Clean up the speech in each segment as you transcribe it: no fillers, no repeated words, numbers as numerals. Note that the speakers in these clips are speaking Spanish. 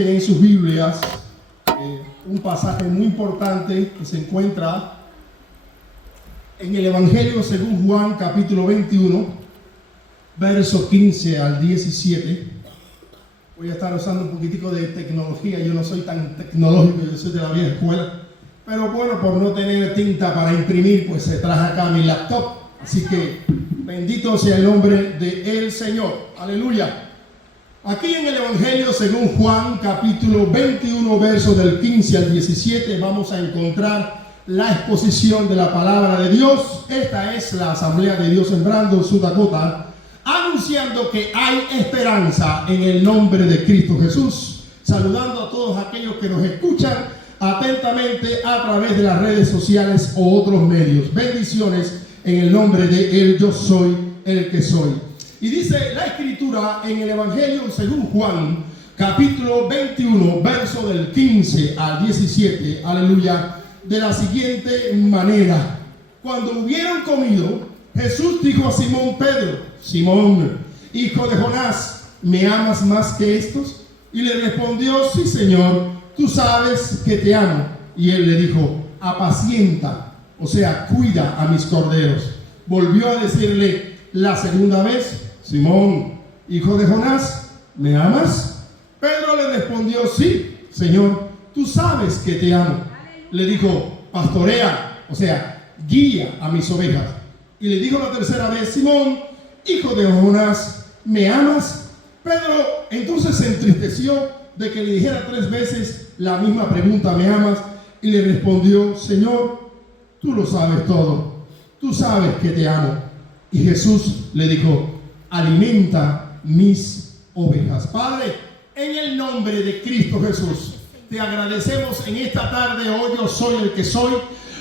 En sus Biblias un pasaje muy importante que se encuentra en el Evangelio según Juan, capítulo 21, verso 15 al 17. Voy a estar usando un poquitico de tecnología. Yo no soy tan tecnológico, yo soy de la vieja escuela. Pero bueno, por no tener tinta para imprimir, pues se traje acá mi laptop. Así que bendito sea el nombre del Señor. Aleluya. Aquí en el Evangelio según Juan, capítulo 21, versos del 15 al 17, vamos a encontrar la exposición de la palabra de Dios. Esta es la Asamblea de Dios en Brandon, South Dakota, anunciando que hay esperanza en el nombre de Cristo Jesús. Saludando a todos aquellos que nos escuchan atentamente a través de las redes sociales o otros medios. Bendiciones en el nombre de Él, yo soy el que soy. Y dice la Escritura en el Evangelio según Juan, capítulo 21, verso del 15 al 17, aleluya, de la siguiente manera. Cuando hubieron comido, Jesús dijo a Simón Pedro: Simón, hijo de Jonás, ¿me amas más que estos? Y le respondió: sí, Señor, tú sabes que te amo. Y él le dijo: apacienta, o sea, cuida a mis corderos. Volvió a decirle la segunda vez: Simón, hijo de Jonás, ¿me amas? Pedro le respondió: sí, Señor, tú sabes que te amo. Le dijo: pastorea, o sea, guía a mis ovejas. Y le dijo la tercera vez: Simón, hijo de Jonás, ¿me amas? Pedro entonces se entristeció de que le dijera 3 veces la misma pregunta: ¿me amas? Y le respondió: Señor, tú lo sabes todo, tú sabes que te amo. Y Jesús le dijo: alimenta mis ovejas. Padre, en el nombre de Cristo Jesús, te agradecemos en esta tarde. Hoy yo soy el que soy,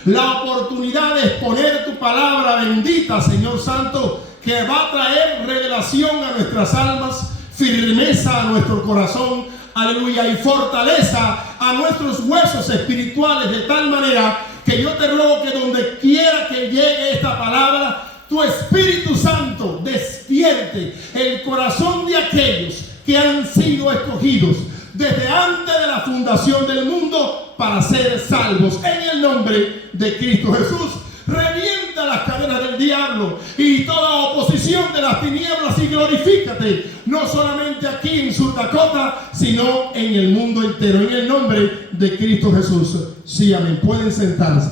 la oportunidad de exponer tu palabra bendita, Señor Santo, que va a traer revelación a nuestras almas, firmeza a nuestro corazón, aleluya, y fortaleza a nuestros huesos espirituales, de tal manera que yo te ruego que donde quiera que llegue esta palabra, tu Espíritu Santo despierte el corazón de aquellos que han sido escogidos desde antes de la fundación del mundo para ser salvos. En el nombre de Cristo Jesús, revienta las cadenas del diablo y toda oposición de las tinieblas y glorifícate, no solamente aquí en South Dakota, sino en el mundo entero. En el nombre de Cristo Jesús. Sí, amén. Pueden sentarse.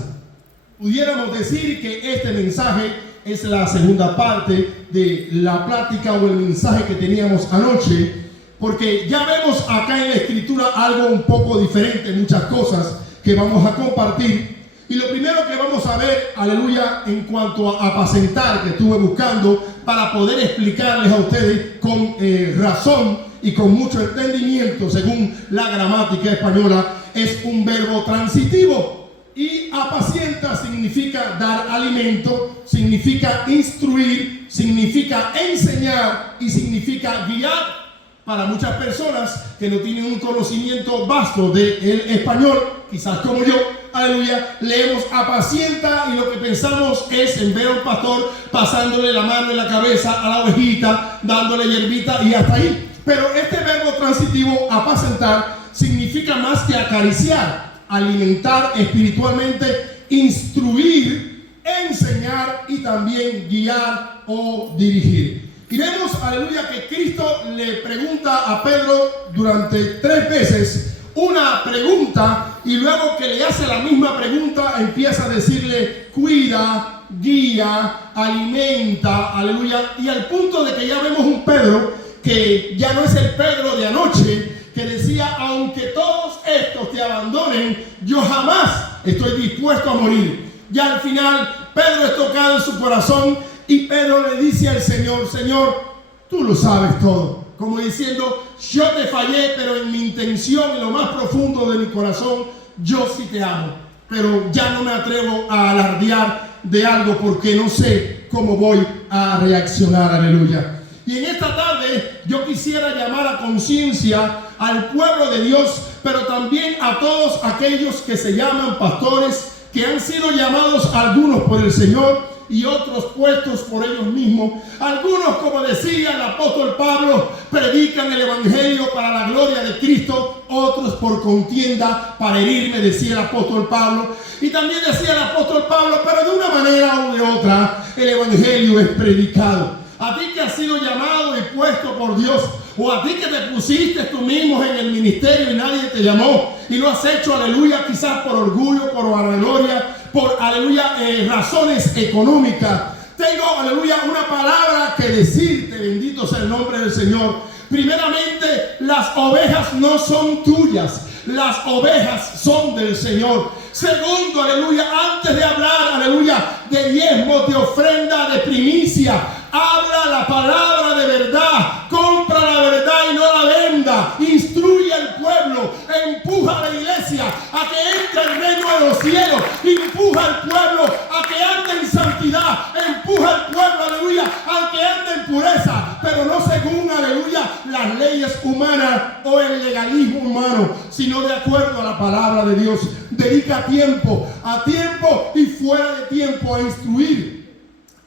Pudiéramos decir que este mensaje es la segunda parte de la plática o el mensaje que teníamos anoche, porque ya vemos acá en la Escritura algo un poco diferente, muchas cosas que vamos a compartir. Y lo primero que vamos a ver, aleluya, en cuanto a apacentar, que estuve buscando para poder explicarles a ustedes con razón y con mucho entendimiento, según la gramática española, es un verbo transitivo. Y apacienta significa dar alimento, significa instruir, significa enseñar y significa guiar. Para muchas personas que no tienen un conocimiento vasto del español, quizás como yo, aleluya, leemos apacienta y lo que pensamos es en ver a un pastor pasándole la mano en la cabeza a la ovejita, dándole hierbita y hasta ahí. Pero este verbo transitivo, apacentar, significa más que acariciar, alimentar espiritualmente, instruir, enseñar y también guiar o dirigir. Y vemos, aleluya, que Cristo le pregunta a Pedro durante 3 veces una pregunta, y luego que le hace la misma pregunta empieza a decirle: cuida, guía, alimenta, aleluya. Y al punto de que ya vemos un Pedro que ya no es el Pedro de anoche, que decía: aunque todos estos te abandonen, yo jamás estoy dispuesto a morir. Ya al final Pedro es tocado en su corazón y Pedro le dice al Señor: Señor, tú lo sabes todo. Como diciendo: yo te fallé, pero en mi intención, en lo más profundo de mi corazón, yo sí te amo. Pero ya no me atrevo a alardear de algo porque no sé cómo voy a reaccionar. Aleluya. Y en esta tarde yo quisiera llamar a conciencia al pueblo de Dios, pero también a todos aquellos que se llaman pastores, que han sido llamados algunos por el Señor y otros puestos por ellos mismos. Algunos, como decía el apóstol Pablo, predican el evangelio para la gloria de Cristo, otros por contienda para herirme, decía el apóstol Pablo. Y también decía el apóstol Pablo, pero de una manera o de otra, el evangelio es predicado. A ti que has sido llamado y puesto por Dios, o a ti que te pusiste tú mismo en el ministerio y nadie te llamó y lo has hecho, aleluya, quizás por orgullo, por vanagloria, por, aleluya, razones económicas. Tengo, aleluya, una palabra que decirte, bendito sea el nombre del Señor. Primeramente, las ovejas no son tuyas, las ovejas son del Señor. Segundo, aleluya, antes de hablar, aleluya, de diezmos, de ofrenda, de primicia, habla la palabra de verdad, compra la verdad y no la venda, instruye al pueblo, empuja a la iglesia a que entre el reino de los cielos, empuja al pueblo a que ande en santidad, empuja al pueblo, aleluya, a que ande en pureza, pero no según, aleluya, las leyes humanas o el legalismo humano, sino de acuerdo a la palabra de Dios. Dedica tiempo y fuera de tiempo a instruir,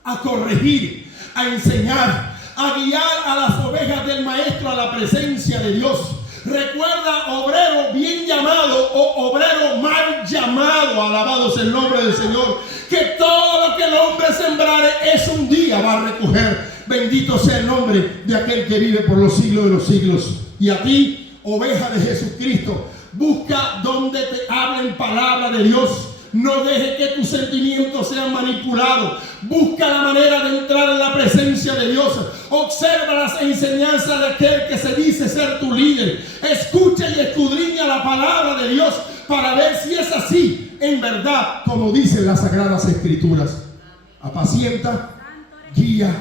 a corregir, a enseñar, a guiar a las ovejas del maestro a la presencia de Dios. Recuerda, obrero bien llamado o obrero mal llamado, alabado sea el nombre del Señor, que todo lo que el hombre sembrare es un día va a recoger. Bendito sea el nombre de aquel que vive por los siglos de los siglos. Y a ti, oveja de Jesucristo, busca donde te hablen palabra de Dios. No deje que tus sentimientos sean manipulados. Busca la manera de entrar en la presencia de Dios. Observa las enseñanzas de aquel que se dice ser tu líder. Escucha y escudriña la palabra de Dios para ver si es así, en verdad, como dicen las Sagradas Escrituras. Apacienta, guía,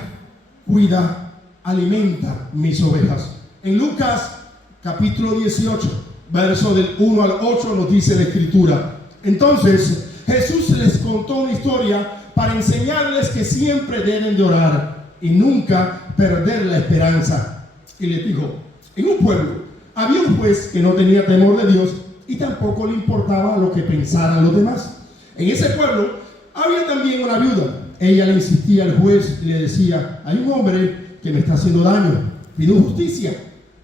cuida, alimenta mis ovejas. En Lucas capítulo 18, verso del 1 al 8 nos dice la Escritura. Entonces Jesús les contó una historia para enseñarles que siempre deben de orar y nunca perder la esperanza. Y les dijo, en un pueblo había un juez que no tenía temor de Dios y tampoco le importaba lo que pensaran los demás. En ese pueblo había también una viuda. Ella le insistía al juez y le decía, hay un hombre que me está haciendo daño, pido justicia.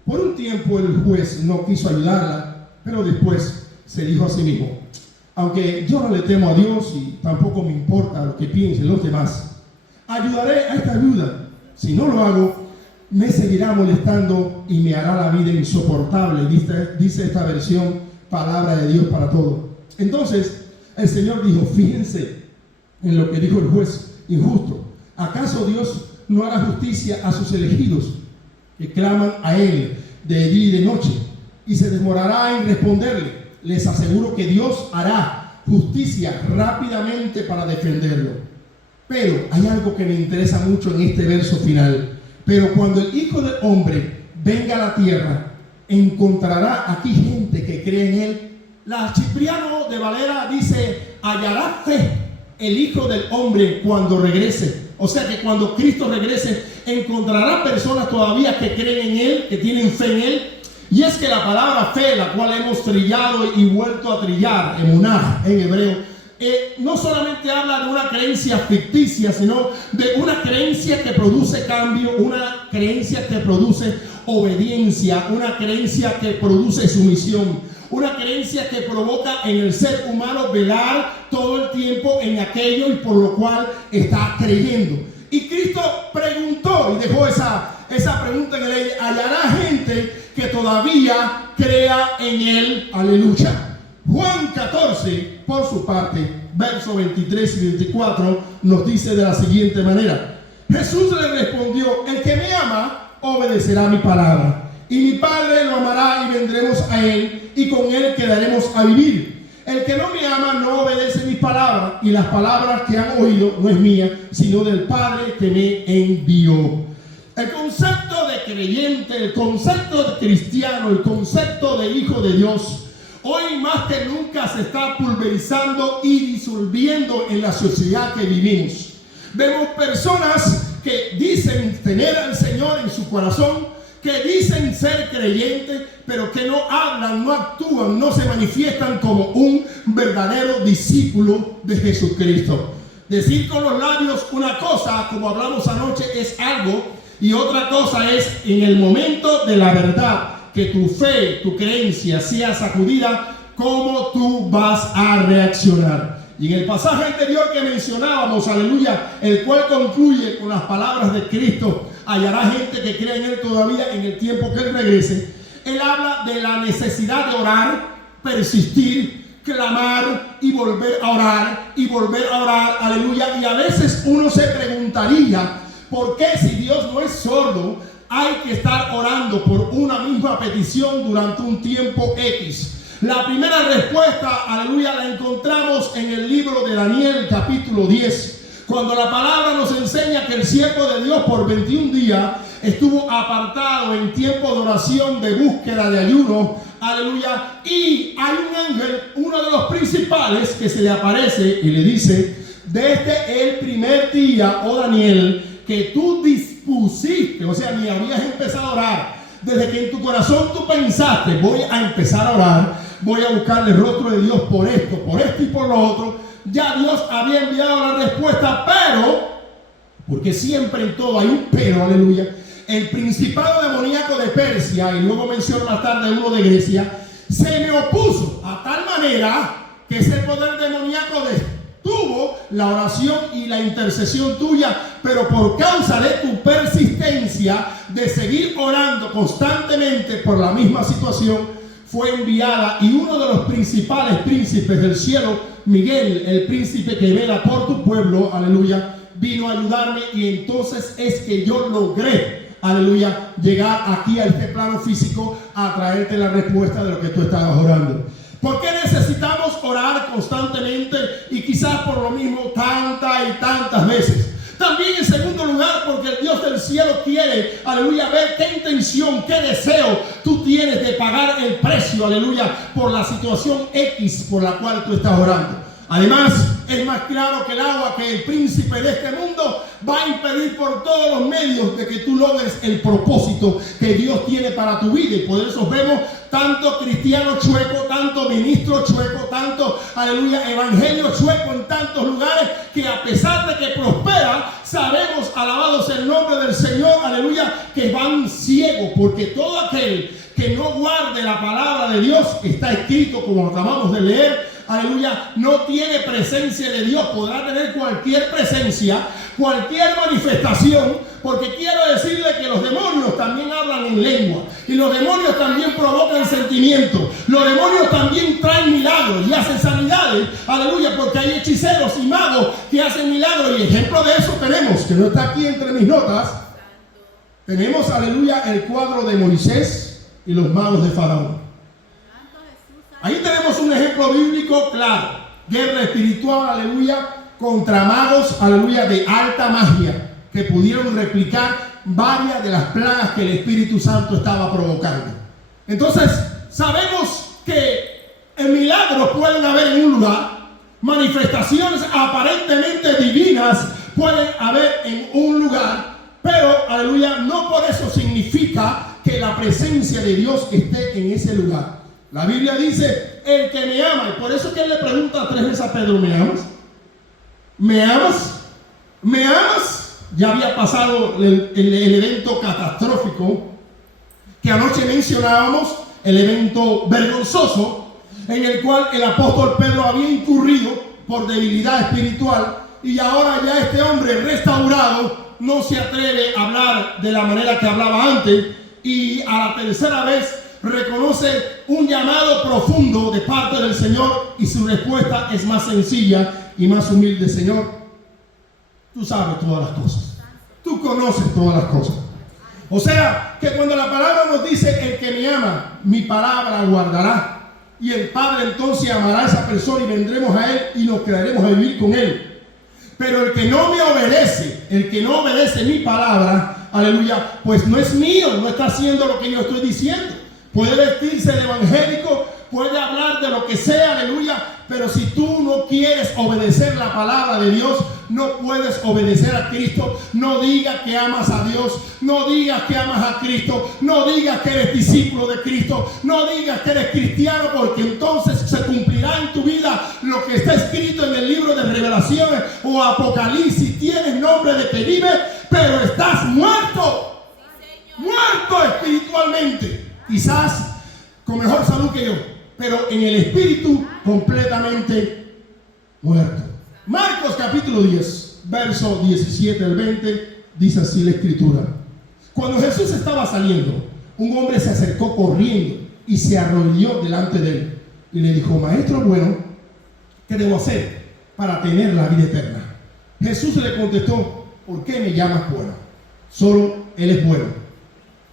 Por un tiempo el juez no quiso ayudarla, pero después se dijo a sí mismo, aunque yo no le temo a Dios y tampoco me importa lo que piensen los demás, ayudaré a esta viuda. Si no lo hago, me seguirá molestando y me hará la vida insoportable. Dice esta versión, palabra de Dios para todo. Entonces el Señor dijo, fíjense en lo que dijo el juez injusto. ¿Acaso Dios no hará justicia a sus elegidos que claman a Él de día y de noche y se demorará en responderle? Les aseguro que Dios hará justicia rápidamente para defenderlo. Pero hay algo que me interesa mucho en este verso final. Pero cuando el Hijo del Hombre venga a la tierra, encontrará aquí gente que cree en Él. La Cipriano de Valera dice, hallará fe el Hijo del Hombre cuando regrese. O sea que cuando Cristo regrese, encontrará personas todavía que creen en Él, que tienen fe en Él. Y es que la palabra fe, la cual hemos trillado y vuelto a trillar, emunah en hebreo, no solamente habla de una creencia ficticia, sino de una creencia que produce cambio, una creencia que produce obediencia, una creencia que produce sumisión, una creencia que provoca en el ser humano velar todo el tiempo en aquello y por lo cual está creyendo. Y Cristo preguntó y dejó esa pregunta en el aire, ¿hallará gente que todavía crea en Él? Aleluya. Juan 14, por su parte, versos 23 y 24, nos dice de la siguiente manera. Jesús le respondió, el que me ama, obedecerá mi palabra. Y mi Padre lo amará y vendremos a Él y con Él quedaremos a vivir. El que no me ama no obedece mis palabras y las palabras que han oído no es mía, sino del Padre que me envió. El concepto de creyente, el concepto de cristiano, el concepto de hijo de Dios, hoy más que nunca se está pulverizando y disolviendo en la sociedad que vivimos. Vemos personas que dicen tener al Señor en su corazón, que dicen ser creyentes, pero que no hablan, no actúan, no se manifiestan como un verdadero discípulo de Jesucristo. Decir con los labios una cosa, como hablamos anoche, es algo, y otra cosa es en el momento de la verdad, que tu fe, tu creencia sea sacudida, cómo tú vas a reaccionar. Y en el pasaje anterior que mencionábamos, aleluya, el cual concluye con las palabras de Cristo, hallará gente que cree en Él todavía en el tiempo que Él regrese. Él habla de la necesidad de orar, persistir, clamar y volver a orar y volver a orar, aleluya. Y a veces uno se preguntaría, ¿por qué si Dios no es sordo, hay que estar orando por una misma petición durante un tiempo X? La primera respuesta, aleluya, la encontramos en el libro de Daniel, capítulo 10, cuando la palabra nos enseña que el siervo de Dios por 21 días estuvo apartado en tiempo de oración, de búsqueda, de ayuno, aleluya, y hay un ángel, uno de los principales, que se le aparece y le dice: desde el primer día, oh Daniel, que tú dispusiste, o sea, ni habías empezado a orar, desde que en tu corazón tú pensaste, voy a empezar a orar, voy a buscarle el rostro de Dios por esto y por lo otro, ya Dios había enviado la respuesta, pero, porque siempre en todo hay un pero, aleluya, el principado demoníaco de Persia, y luego menciono más tarde uno de Grecia, se me opuso a tal manera que ese poder demoníaco detuvo la oración y la intercesión tuya, pero por causa de tu persistencia de seguir orando constantemente por la misma situación, fue enviada, y uno de los principales príncipes del cielo, Miguel, el príncipe que vela por tu pueblo, aleluya, vino a ayudarme, y entonces es que yo logré, aleluya, llegar aquí a este plano físico a traerte la respuesta de lo que tú estabas orando. ¿Por qué necesitamos orar constantemente y quizás por lo mismo tantas y tantas veces? También en segundo lugar, porque el Dios del cielo quiere, aleluya, ver qué intención, qué deseo tú tienes de pagar el precio, aleluya, por la situación X por la cual tú estás orando. Además, es más claro que el agua que el príncipe de este mundo va a impedir por todos los medios de que tú logres el propósito que Dios tiene para tu vida. Y por eso vemos tanto cristiano chueco, tanto ministro chueco, tanto, aleluya, evangelio chueco en tantos lugares, que a pesar de que prospera, sabemos, alabados el nombre del Señor, aleluya, que van ciegos, porque todo aquel que no guarde la palabra de Dios, que está escrito como acabamos de leer, aleluya, no tiene presencia de Dios. Podrá tener cualquier presencia, cualquier manifestación, porque quiero decirle que los demonios también hablan en lengua, y los demonios también provocan sentimientos, los demonios también traen milagros y hacen sanidades, aleluya, porque hay hechiceros y magos que hacen milagros, y ejemplo de eso tenemos, que no está aquí entre mis notas, tenemos, aleluya, el cuadro de Moisés y los magos de Faraón. Ahí tenemos un ejemplo bíblico claro, guerra espiritual, aleluya, contra magos, aleluya, de alta magia, que pudieron replicar varias de las plagas que el Espíritu Santo estaba provocando. Entonces, sabemos que milagros pueden haber en un lugar, manifestaciones aparentemente divinas pueden haber en un lugar, pero, aleluya, no por eso significa que la presencia de Dios esté en ese lugar. La Biblia dice, el que me ama, y por eso que él le pregunta 3 veces a Pedro, ¿me amas? ¿Me amas? ¿Me amas? Ya había pasado el evento catastrófico que anoche mencionábamos, el evento vergonzoso, en el cual el apóstol Pedro había incurrido por debilidad espiritual, y ahora ya este hombre restaurado no se atreve a hablar de la manera que hablaba antes, y a la tercera vez reconoce un llamado profundo de parte del Señor, y su respuesta es más sencilla y más humilde. Señor, tú sabes todas las cosas, tú conoces todas las cosas. O sea, que cuando la palabra nos dice, el que me ama, mi palabra guardará, y el Padre entonces amará a esa persona y vendremos a Él y nos quedaremos a vivir con Él. Pero el que no me obedece, el que no obedece mi palabra, aleluya, pues no es mío, no está haciendo lo que yo estoy diciendo. Puede vestirse de evangélico, puede hablar de lo que sea, aleluya, pero si tú no quieres obedecer la palabra de Dios, no puedes obedecer a Cristo. No digas que amas a Dios, no digas que amas a Cristo, no digas que eres discípulo de Cristo, no digas que eres cristiano, porque entonces se cumplirá en tu vida lo que está escrito en el libro de Revelación Revelaciones o Apocalipsis, tienes nombre de que vive, pero estás muerto. Muerto espiritualmente. Quizás con mejor salud que yo, pero en el espíritu completamente muerto. Marcos capítulo 10, verso 17 al 20, dice así la escritura. Cuando Jesús estaba saliendo, un hombre se acercó corriendo y se arrodilló delante de él y le dijo: Maestro bueno, ¿qué debo hacer para tener la vida eterna? Jesús le contestó: ¿por qué me llamas bueno? Solo Él es bueno.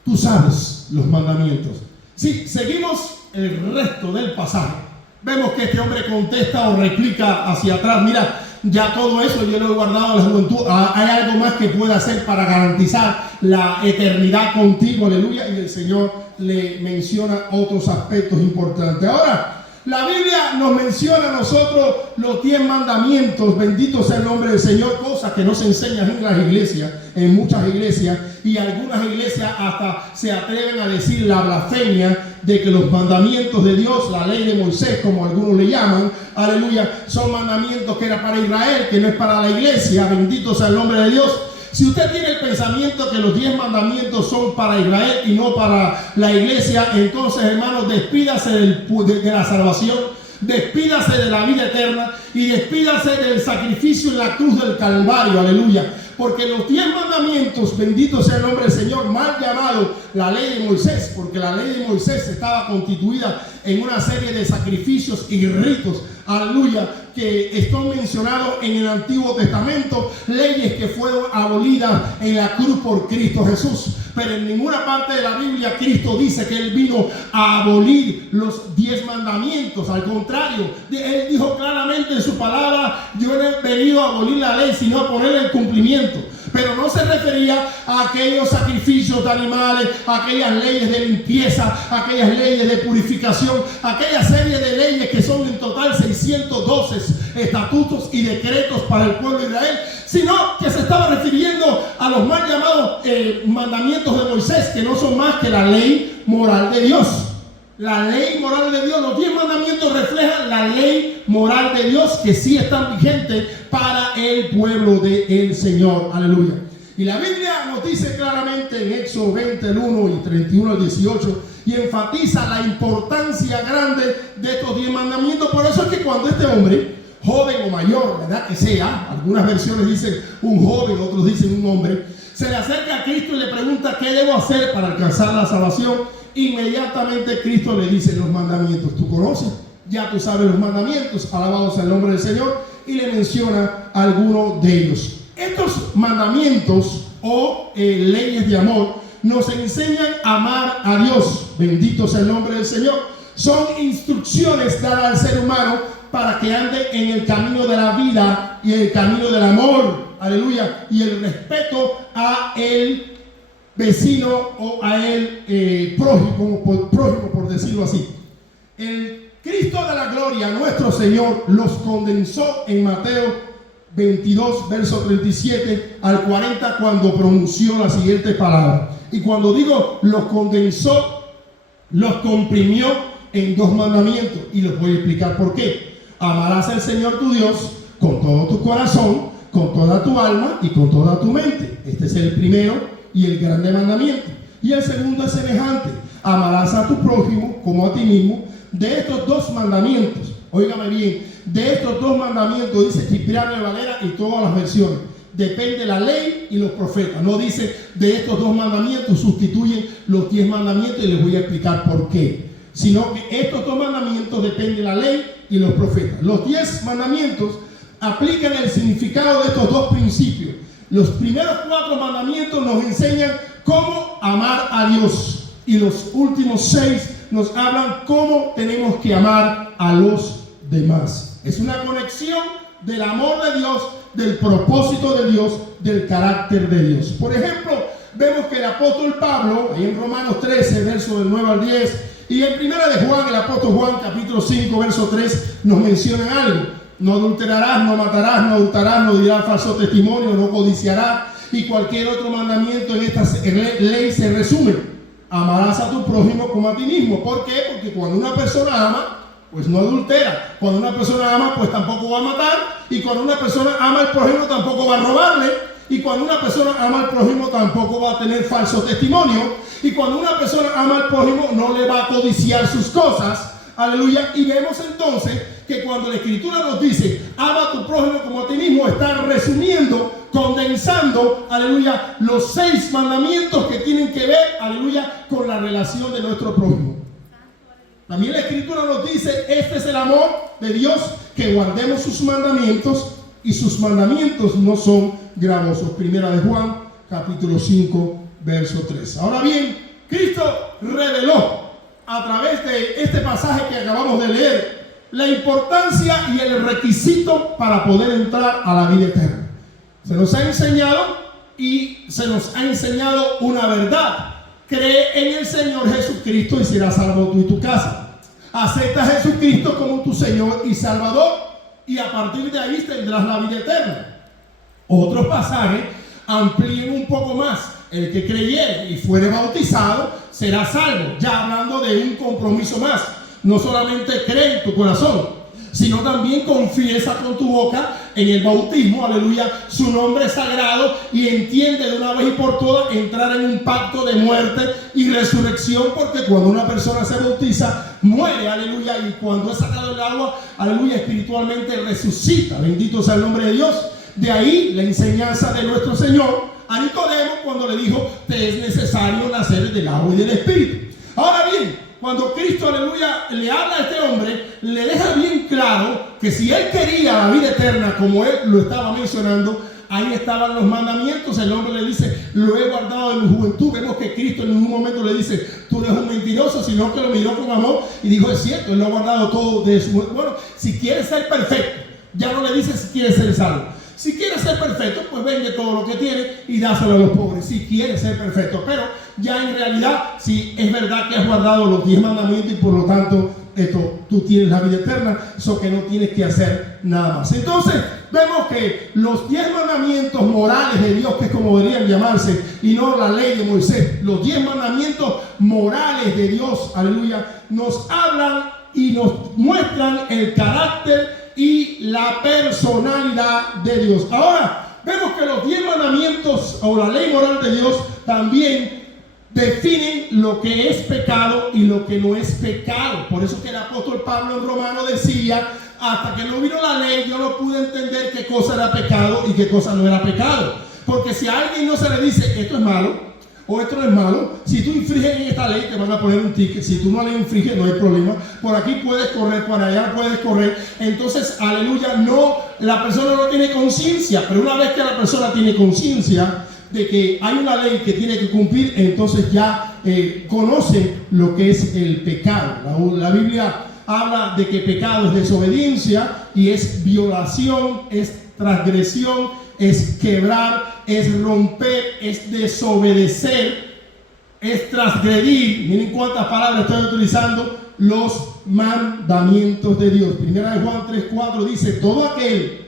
Tú sabes los mandamientos. Si seguimos el resto del pasaje, vemos que este hombre contesta o replica hacia atrás: mira, ya todo eso yo lo he guardado en la juventud. Hay algo más que pueda hacer para garantizar la eternidad contigo, aleluya. Y el Señor le menciona otros aspectos importantes. Ahora, la Biblia nos menciona a nosotros los 10 mandamientos, bendito sea el nombre del Señor, cosas que no se enseñan en las iglesias, en muchas iglesias, y algunas iglesias hasta se atreven a decir la blasfemia de que los mandamientos de Dios, la ley de Moisés, como algunos le llaman, aleluya, son mandamientos que era para Israel, que no es para la iglesia, bendito sea el nombre de Dios. Si usted tiene el pensamiento que los 10 mandamientos son para Israel y no para la iglesia, entonces, hermanos, despídase de la salvación, despídase de la vida eterna y despídase del sacrificio en la cruz del Calvario, aleluya. Porque los 10 mandamientos, bendito sea el nombre del Señor, mal llamado la ley de Moisés, porque la ley de Moisés estaba constituida en una serie de sacrificios y ritos, aleluya, que están mencionados en el Antiguo Testamento, leyes que fueron abolidas en la cruz por Cristo Jesús. Pero en ninguna parte de la Biblia Cristo dice que Él vino a abolir los 10 mandamientos. Al contrario, Él dijo claramente en su palabra: yo no he venido a abolir la ley, sino a ponerla en cumplimiento. Pero no se refería a aquellos sacrificios de animales, a aquellas leyes de limpieza, a aquellas leyes de purificación, a aquella serie de leyes que son en total 612 estatutos y decretos para el pueblo de Israel, sino que se estaba refiriendo a los mal llamados mandamientos de Moisés, que no son más que la ley moral de Dios. La ley moral de Dios, los 10 mandamientos reflejan la ley moral de Dios, que sí están vigentes para el pueblo del Señor, aleluya. Y la Biblia nos dice claramente en Éxodo 20, el 1 y 31 al 18, y enfatiza la importancia grande de estos 10 mandamientos. Por eso es que cuando este hombre, joven o mayor, ¿verdad? Que sea, algunas versiones dicen un joven, otros dicen un hombre, se le acerca a Cristo y le pregunta: ¿qué debo hacer para alcanzar la salvación? Inmediatamente Cristo le dice los mandamientos. Tú conoces, ya tú sabes los mandamientos, alabados sea el nombre del Señor, y le menciona algunos de ellos. Estos mandamientos o leyes de amor nos enseñan a amar a Dios, bendito sea el nombre del Señor. Son instrucciones dadas al ser humano para que ande en el camino de la vida y el camino del amor, aleluya, y el respeto a el vecino o a el prójimo, por decirlo así. El Cristo de la gloria, nuestro Señor, los condensó en Mateo 22, verso 37 al 40, cuando pronunció la siguiente palabra. Y cuando digo los condensó, los comprimió en 2 mandamientos, y les voy a explicar por qué. Amarás al Señor tu Dios con todo tu corazón, con toda tu alma y con toda tu mente. Este es el primero y el grande mandamiento. Y el segundo es semejante: amarás a tu prójimo como a ti mismo. De estos 2 mandamientos, óigame bien, de estos 2 mandamientos, dice Cipriano de Valera y todas las versiones, depende la ley y los profetas. No dice de estos 2 mandamientos sustituyen los 10 mandamientos, y les voy a explicar por qué. Sino que estos 2 mandamientos depende la ley y los profetas. Los 10 mandamientos aplican el significado de estos 2 principios. Los primeros 4 mandamientos nos enseñan cómo amar a Dios, y los últimos 6 nos hablan cómo tenemos que amar a los demás. Es una conexión del amor de Dios, del propósito de Dios, del carácter de Dios. Por ejemplo, vemos que el apóstol Pablo, ahí en Romanos 13, verso del 9 al 10, y en primera de Juan, el apóstol Juan, capítulo 5, verso 3, nos mencionan algo. No adulterarás, no matarás, no hurtarás, no dirás falso testimonio, no codiciarás, y cualquier otro mandamiento en esta ley se resume: amarás a tu prójimo como a ti mismo. ¿Por qué? Porque cuando una persona ama, pues no adultera. Cuando una persona ama, pues tampoco va a matar. Y cuando una persona ama al prójimo, tampoco va a robarle. Y cuando una persona ama al prójimo, tampoco va a tener falso testimonio. Y cuando una persona ama al prójimo, no le va a codiciar sus cosas. Aleluya. Y vemos entonces que cuando la Escritura nos dice, ama a tu prójimo como a ti mismo, está resumiendo, condensando, aleluya, los 6 mandamientos que tienen que ver, aleluya, con la relación de nuestro prójimo. También la Escritura nos dice, este es el amor de Dios, que guardemos sus mandamientos, y sus mandamientos no son gravosos. Primera de Juan, capítulo 5, verso 3. Ahora bien, Cristo reveló a través de este pasaje que acabamos de leer la importancia y el requisito para poder entrar a la vida eterna. Se nos ha enseñado una verdad. Cree en el Señor Jesucristo y serás salvo tú y tu casa. Acepta a Jesucristo como tu Señor y Salvador, y a partir de ahí tendrás la vida eterna. Otros pasajes amplían un poco más. El que creyere y fuere bautizado será salvo. Ya hablando de un compromiso más. No solamente cree en tu corazón, sino también confiesa con tu boca en el bautismo, aleluya, su nombre sagrado, y entiende de una vez y por todas entrar en un pacto de muerte y resurrección, porque cuando una persona se bautiza, muere, aleluya, y cuando es sacado del agua, aleluya, espiritualmente resucita. Bendito sea el nombre de Dios. De ahí la enseñanza de nuestro Señor a Nicodemo cuando le dijo, te es necesario nacer del agua y del Espíritu. Ahora bien, cuando Cristo, aleluya, le habla a este hombre, le deja bien claro que si él quería la vida eterna, como él lo estaba mencionando, ahí estaban los mandamientos. El hombre le dice, lo he guardado de mi juventud. Vemos que Cristo en ningún momento le dice, tú eres un mentiroso, sino que lo miró con amor y dijo, es cierto, él lo ha guardado todo de su juventud. Bueno, si quieres ser perfecto, ya no le dice si quieres ser salvo. Si quieres ser perfecto, pues vende todo lo que tiene y dáselo a los pobres. Si quieres ser perfecto, pero ya en realidad, si es verdad que has guardado los 10 mandamientos y por lo tanto tú tienes la vida eterna, eso que no tienes que hacer nada más. Entonces vemos que los 10 mandamientos morales de Dios, que es como deberían llamarse, y no la ley de Moisés, los 10 mandamientos morales de Dios, aleluya, nos hablan y nos muestran el carácter y la personalidad de Dios. Ahora, vemos que los 10 mandamientos o la ley moral de Dios también definen lo que es pecado y lo que no es pecado. Por eso que el apóstol Pablo en Romano decía, hasta que no vino la ley, yo no pude entender qué cosa era pecado y qué cosa no era pecado. Porque si a alguien no se le dice, esto es malo, o esto no es malo, si tú infringes en esta ley te van a poner un ticket. Si tú no le infringes no hay problema, por aquí puedes correr, por allá puedes correr. Entonces, aleluya, no, la persona no tiene conciencia. Pero una vez que la persona tiene conciencia de que hay una ley que tiene que cumplir, entonces ya conoce lo que es el pecado. La Biblia habla de que pecado es desobediencia y es violación, es transgresión, es quebrar, es romper, es desobedecer, es transgredir. Miren cuántas palabras estoy utilizando. Los mandamientos de Dios. Primera de Juan 3:4 dice, todo aquel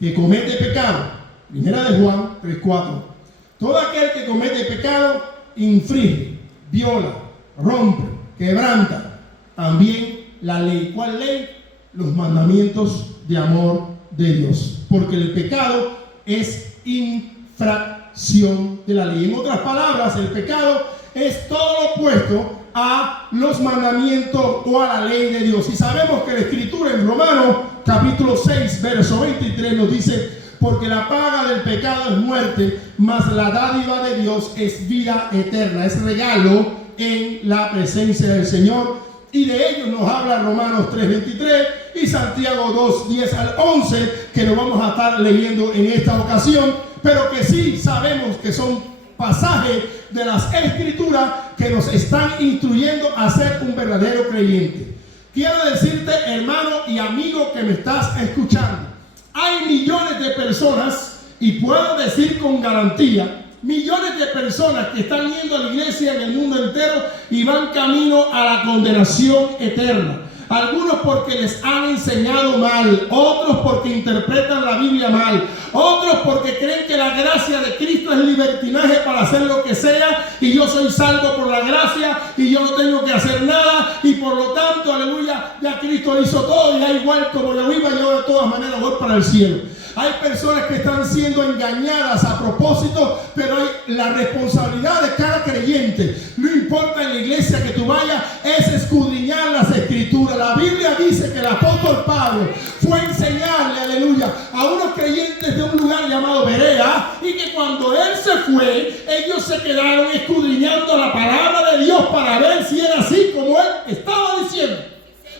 que comete pecado. Primera de Juan 3:4. Todo aquel que comete pecado infringe, viola, rompe, quebranta también la ley. ¿Cuál ley? Los mandamientos de amor de Dios. Porque el pecado es infracción de la ley. En otras palabras, el pecado es todo lo opuesto a los mandamientos o a la ley de Dios. Y sabemos que la Escritura en Romanos capítulo 6 verso 23 nos dice, porque la paga del pecado es muerte, mas la dádiva de Dios es vida eterna, es regalo en la presencia del Señor. Y de ellos nos habla Romanos 3:23 y Santiago 2:10 al 11, que lo vamos a estar leyendo en esta ocasión, pero que sí sabemos que son pasajes de las Escrituras que nos están instruyendo a ser un verdadero creyente. Quiero decirte, hermano y amigo que me estás escuchando, hay millones de personas, y puedo decir con garantía, millones de personas que están yendo a la iglesia en el mundo entero y van camino a la condenación eterna. Algunos porque les han enseñado mal, otros porque interpretan la Biblia mal, otros porque creen que la gracia de Cristo es libertinaje para hacer lo que sea y yo soy salvo por la gracia y yo no tengo que hacer nada y por lo tanto, aleluya, ya Cristo hizo todo y da igual como yo viva, yo de todas maneras voy para el cielo. Hay personas que están siendo engañadas a propósito, pero hay la responsabilidad de cada creyente. No importa en la iglesia que tú vayas, es escudriñar las escrituras. La Biblia dice que el apóstol Pablo fue a enseñarle, aleluya, a unos creyentes de un lugar llamado Berea, y que cuando él se fue, ellos se quedaron escudriñando la palabra de Dios para ver si era así como él estaba diciendo.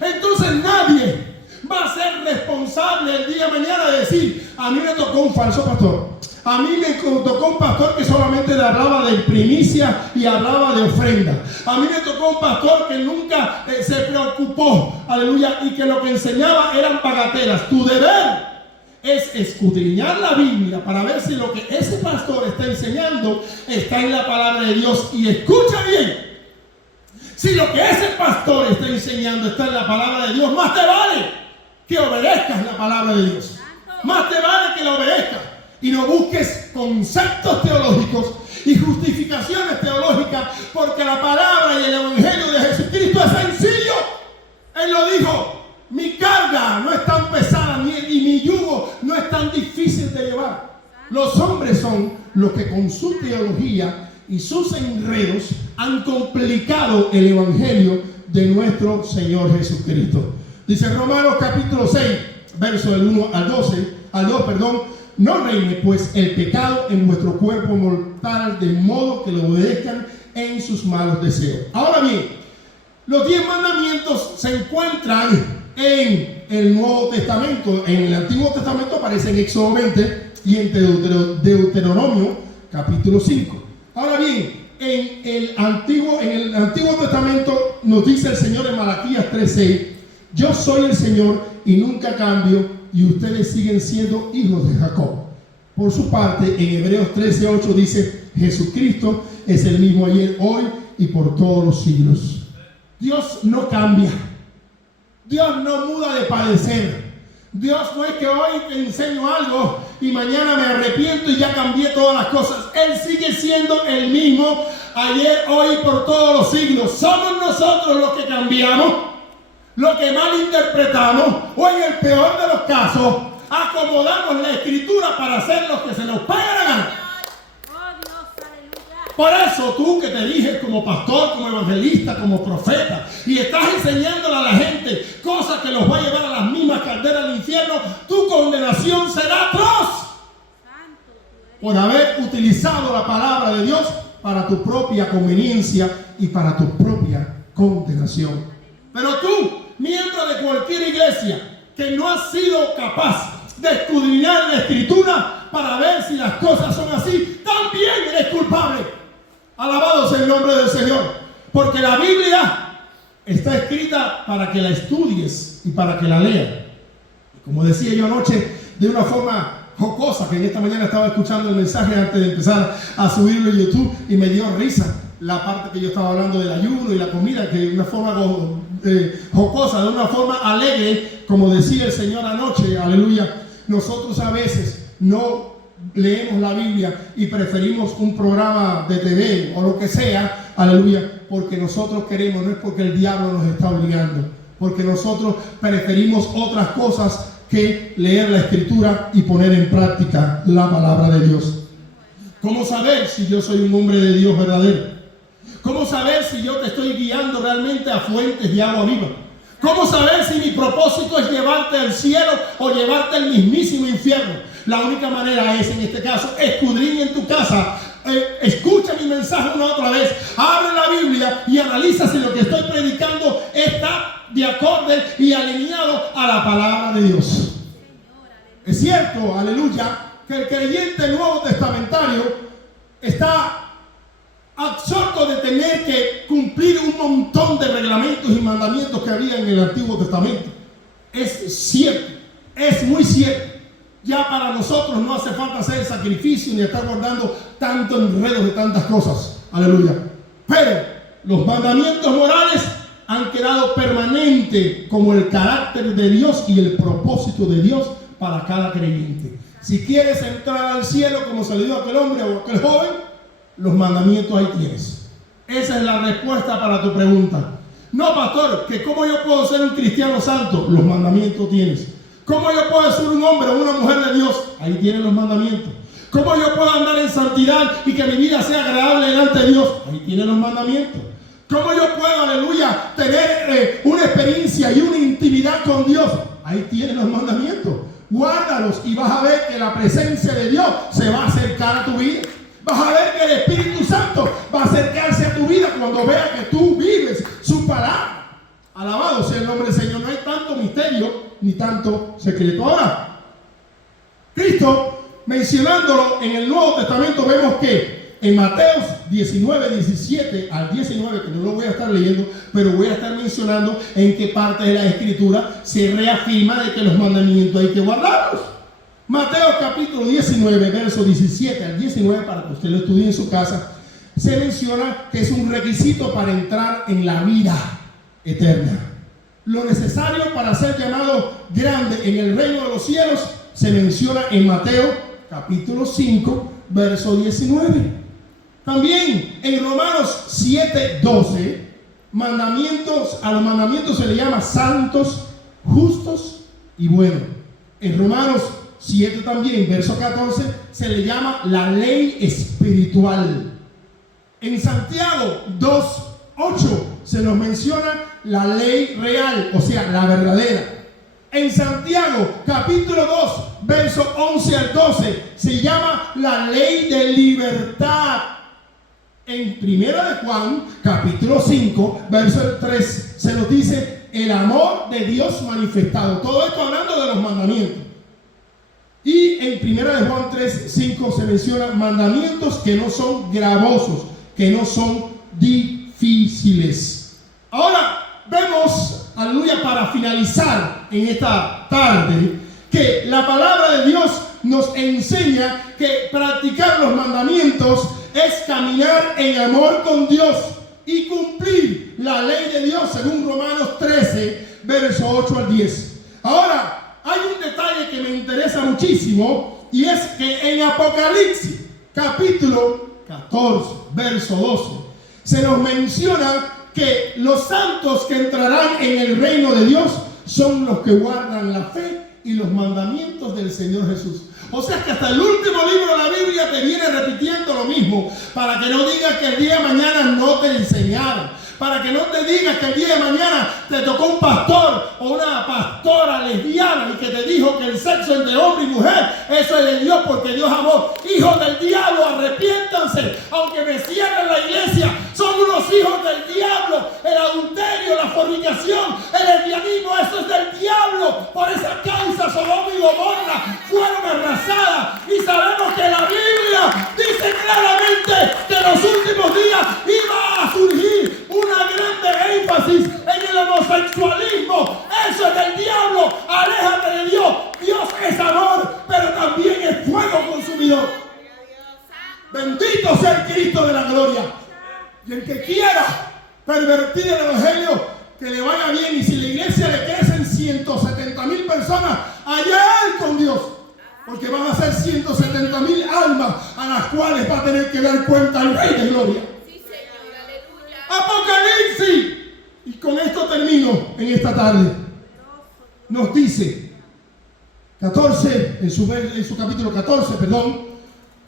Entonces nadie va a ser responsable el día de mañana de decir: a mí me tocó un falso pastor, a mí me tocó un pastor que solamente le hablaba de primicia y hablaba de ofrenda, a mí me tocó un pastor que nunca se preocupó, aleluya, y que lo que enseñaba eran bagatelas. Tu deber es escudriñar la Biblia para ver si lo que ese pastor está enseñando está en la palabra de Dios. Y escucha bien, si lo que ese pastor está enseñando está en la palabra de Dios, más te vale que obedezcas la palabra de Dios. Más te vale que la obedezcas y no busques conceptos teológicos y justificaciones teológicas, porque la palabra y el evangelio de Jesucristo es sencillo. Él lo dijo: mi carga no es tan pesada y mi yugo no es tan difícil de llevar. Los hombres son los que con su teología y sus enredos han complicado el evangelio de nuestro Señor Jesucristo. Dice Romanos capítulo 6, verso del 1 al 2, no reine pues el pecado en vuestro cuerpo mortal, de modo que lo obedezcan en sus malos deseos. Ahora bien, los 10 mandamientos se encuentran en el Nuevo Testamento. En el Antiguo Testamento aparecen en Éxodo 20 y en Deuteronomio capítulo 5. Ahora bien, en el Antiguo Testamento nos dice el Señor en Malaquías 3:6: yo soy el Señor y nunca cambio, y ustedes siguen siendo hijos de Jacob. Por su parte, en Hebreos 13:8 dice: Jesucristo es el mismo ayer, hoy y por todos los siglos. Dios no cambia. Dios no muda de parecer. Dios no es que hoy te enseño algo y mañana me arrepiento y ya cambié todas las cosas. Él sigue siendo el mismo ayer, hoy y por todos los siglos. Somos nosotros los que cambiamos, lo que malinterpretamos, o en el peor de los casos acomodamos la escritura para hacer lo que se nos paga la gana. Por eso tú que te eriges como pastor, como evangelista, como profeta, y estás enseñándole a la gente cosas que los va a llevar a las mismas calderas del infierno, tu condenación será atroz por haber utilizado la palabra de Dios para tu propia conveniencia y para tu propia condenación. Pero tú, miembro de cualquier iglesia, que no has sido capaz de escudriñar la escritura para ver si las cosas son así, también eres culpable. Alabado sea el nombre del Señor, porque la Biblia está escrita para que la estudies y para que la leas. Como decía yo anoche, de una forma jocosa, que en esta mañana estaba escuchando el mensaje antes de empezar a subirlo en YouTube, y me dio risa la parte que yo estaba hablando del ayuno y la comida, que de una forma jocosa, de una forma alegre, como decía el Señor anoche, aleluya. Nosotros a veces no leemos la Biblia y preferimos un programa de TV o lo que sea, aleluya, porque nosotros queremos, no es porque el diablo nos está obligando, porque nosotros preferimos otras cosas que leer la escritura y poner en práctica la palabra de Dios. ¿Cómo saber si yo soy un hombre de Dios verdadero? ¿Cómo saber si yo te estoy guiando realmente a fuentes de agua viva? ¿Cómo saber si mi propósito es llevarte al cielo o llevarte al mismísimo infierno? La única manera es, en este caso, escudriña en tu casa, escucha mi mensaje una otra vez, abre la Biblia y analiza si lo que estoy predicando está de acorde y alineado a la palabra de Dios. Es cierto, aleluya, que el creyente nuevo testamentario está absorto de tener que cumplir un montón de reglamentos y mandamientos que había en el Antiguo Testamento. Es cierto, es muy cierto. Ya para nosotros no hace falta hacer sacrificio ni estar guardando tanto enredo de tantas cosas. Aleluya. Pero los mandamientos morales han quedado permanentes como el carácter de Dios y el propósito de Dios para cada creyente. Si quieres entrar al cielo, como se le dio a aquel hombre o a aquel joven, los mandamientos ahí tienes. Esa es la respuesta para tu pregunta. No, pastor, que cómo yo puedo ser un cristiano santo. Los mandamientos tienes. ¿Cómo yo puedo ser un hombre o una mujer de Dios? Ahí tienes los mandamientos. ¿Cómo yo puedo andar en santidad y que mi vida sea agradable delante de Dios? Ahí tienes los mandamientos. ¿Cómo yo puedo, aleluya, tener una experiencia y una intimidad con Dios? Ahí tienes los mandamientos. Guárdalos y vas a ver que la presencia de Dios se va a acercar a tu vida. Vas a ver que el Espíritu Santo va a acercarse a tu vida cuando vea que tú vives su palabra. Alabado sea el nombre del Señor. No hay tanto misterio ni tanto secreto. Ahora, Cristo, mencionándolo en el Nuevo Testamento, vemos que en Mateo 19, 17 al 19, que no lo voy a estar leyendo, pero voy a estar mencionando en qué parte de la Escritura se reafirma de que los mandamientos hay que guardarlos. Mateo capítulo 19, verso 17 al 19, para que usted lo estudie en su casa, se menciona que es un requisito para entrar en la vida eterna. Lo necesario para ser llamado grande en el reino de los cielos se menciona en Mateo capítulo 5, verso 19. También en Romanos 7, 12, a los mandamientos se le llama santos, justos y buenos. En Romanos 7 también, verso 14, se le llama la ley espiritual. En Santiago 2, 8 se nos menciona la ley real, o sea, la verdadera. En Santiago capítulo 2, verso 11 al 12, se llama la ley de libertad. En Primera de Juan capítulo 5, verso 3, se nos dice el amor de Dios manifestado. Todo esto hablando de los mandamientos. Y en Primera de Juan 3, 5 se menciona mandamientos que no son gravosos, que no son difíciles. Ahora vemos, aleluya, para finalizar en esta tarde, que la palabra de Dios nos enseña que practicar los mandamientos es caminar en amor con Dios y cumplir la ley de Dios según Romanos 13, verso 8 al 10. Ahora, hay un detalle que me interesa muchísimo, y es que en Apocalipsis capítulo 14, verso 12, se nos menciona que los santos que entrarán en el reino de Dios son los que guardan la fe y los mandamientos del Señor Jesús. O sea que hasta el último libro de la Biblia te viene repitiendo lo mismo, para que no digas que el día de mañana no te enseñaron, para que no te digas que el día de mañana te tocó un pastor o una pastora lesbiana y que te dijo que el sexo entre hombre y mujer, eso es de Dios porque Dios amó. Hijos del diablo, arrepiéntanse, aunque me cierren la iglesia, son unos hijos del diablo. El adulterio, la fornicación, el lesbianismo, eso es del diablo. Por esa causa Sodoma y Gomorra fueron arrasadas, y sabemos que la Biblia dice claramente que en los últimos días iba a surgir una grande énfasis en el homosexualismo. Eso es del diablo. Aléjate de Dios. Dios es amor, pero también es fuego consumidor. Bendito sea el Cristo de la gloria. Y el que quiera pervertir el evangelio, que le vaya bien. Y si la iglesia le crecen 170,000 personas, allá él con Dios, porque van a ser 170,000 almas a las cuales va a tener que dar cuenta al Rey de Gloria. Apocalipsis, y con esto termino en esta tarde, nos dice 14, en su capítulo 14,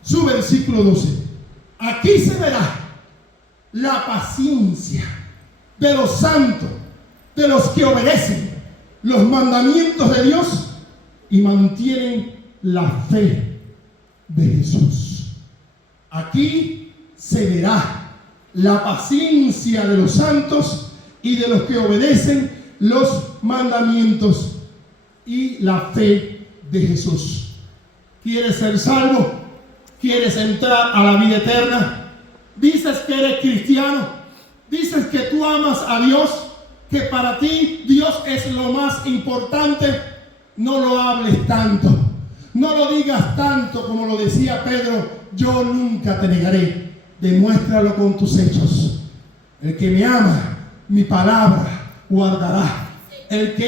su versículo 12. Aquí se verá la paciencia de los santos, de los que obedecen los mandamientos de Dios y mantienen la fe de Jesús. Aquí se verá la paciencia de los santos y de los que obedecen los mandamientos y la fe de Jesús. ¿Quieres ser salvo? ¿Quieres entrar a la vida eterna? Dices que eres cristiano, dices que tú amas a Dios, que para ti Dios es lo más importante. No lo hables tanto, no lo digas tanto como lo decía Pedro: yo nunca te negaré. Demuéstralo con tus hechos. El que me ama, mi palabra guardará. El que